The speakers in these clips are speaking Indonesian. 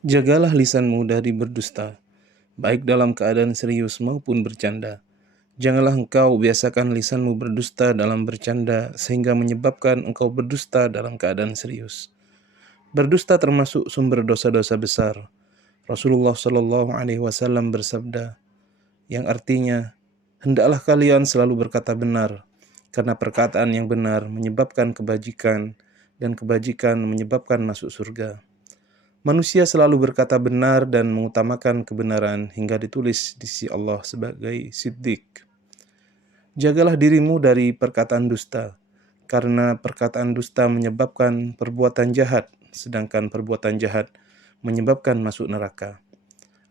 Jagalah lisanmu dari berdusta, baik dalam keadaan serius maupun bercanda. Janganlah engkau biasakan lisanmu berdusta dalam bercanda sehingga menyebabkan engkau berdusta dalam keadaan serius. Berdusta termasuk sumber dosa-dosa besar. Rasulullah Shallallahu Alaihi Wasallam bersabda, yang artinya, hendaklah kalian selalu berkata benar, karena perkataan yang benar menyebabkan kebajikan, dan kebajikan menyebabkan masuk surga. Manusia selalu berkata benar dan mengutamakan kebenaran hingga ditulis di sisi Allah sebagai siddiq. Jagalah dirimu dari perkataan dusta, karena perkataan dusta menyebabkan perbuatan jahat, sedangkan perbuatan jahat menyebabkan masuk neraka.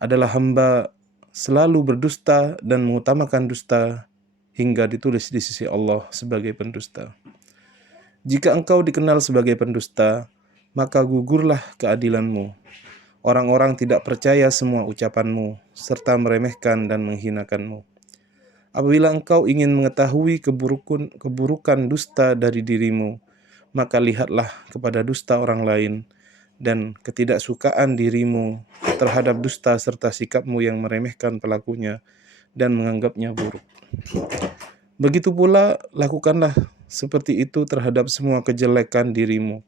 Adalah hamba selalu berdusta dan mengutamakan dusta hingga ditulis di sisi Allah sebagai pendusta. Jika engkau dikenal sebagai pendusta, maka gugurlah keadilanmu. Orang-orang tidak percaya semua ucapanmu, serta meremehkan dan menghinakanmu. Apabila engkau ingin mengetahui keburukan dusta dari dirimu, maka lihatlah kepada dusta orang lain dan ketidaksukaan dirimu terhadap dusta serta sikapmu yang meremehkan pelakunya dan menganggapnya buruk. Begitu pula lakukanlah seperti itu terhadap semua kejelekan dirimu,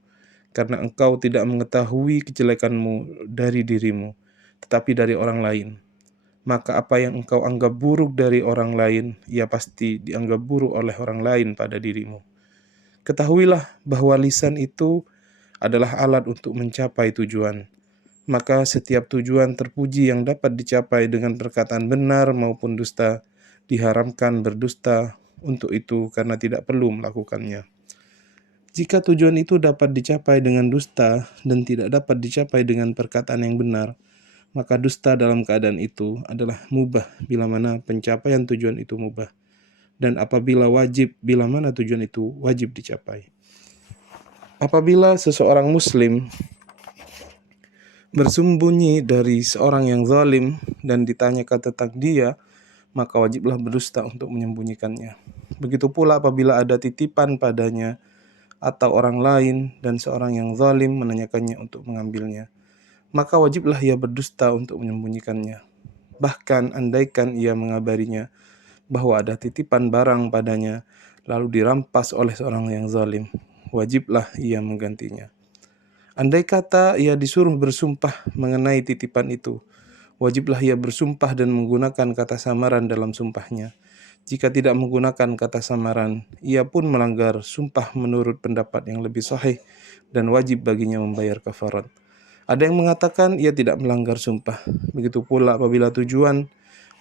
karena engkau tidak mengetahui kejelekanmu dari dirimu, tetapi dari orang lain. Maka apa yang engkau anggap buruk dari orang lain, ia pasti dianggap buruk oleh orang lain pada dirimu. Ketahuilah bahwa lisan itu adalah alat untuk mencapai tujuan. Maka setiap tujuan terpuji yang dapat dicapai dengan perkataan benar maupun dusta, diharamkan berdusta untuk itu karena tidak perlu melakukannya. Jika tujuan itu dapat dicapai dengan dusta dan tidak dapat dicapai dengan perkataan yang benar, maka dusta dalam keadaan itu adalah mubah bila mana pencapaian tujuan itu mubah, dan apabila wajib bila mana tujuan itu wajib dicapai. Apabila seseorang muslim bersembunyi dari seorang yang zalim dan ditanyakan tentang dia, maka wajiblah berdusta untuk menyembunyikannya. Begitu pula apabila ada titipan padanya atau orang lain dan seorang yang zalim menanyakannya untuk mengambilnya, maka wajiblah ia berdusta untuk menyembunyikannya. Bahkan andaikan ia mengabarinya bahwa ada titipan barang padanya lalu dirampas oleh seorang yang zalim, wajiblah ia menggantinya. Andai kata ia disuruh bersumpah mengenai titipan itu, wajiblah ia bersumpah dan menggunakan kata samaran dalam sumpahnya. Jika tidak menggunakan kata samaran, ia pun melanggar sumpah menurut pendapat yang lebih sahih dan wajib baginya membayar kafarat. Ada yang mengatakan ia tidak melanggar sumpah. Begitu pula apabila tujuan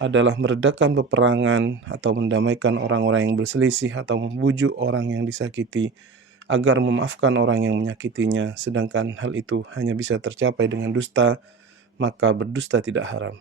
adalah meredakan peperangan atau mendamaikan orang-orang yang berselisih atau membujuk orang yang disakiti agar memaafkan orang yang menyakitinya, sedangkan hal itu hanya bisa tercapai dengan dusta, maka berdusta tidak haram.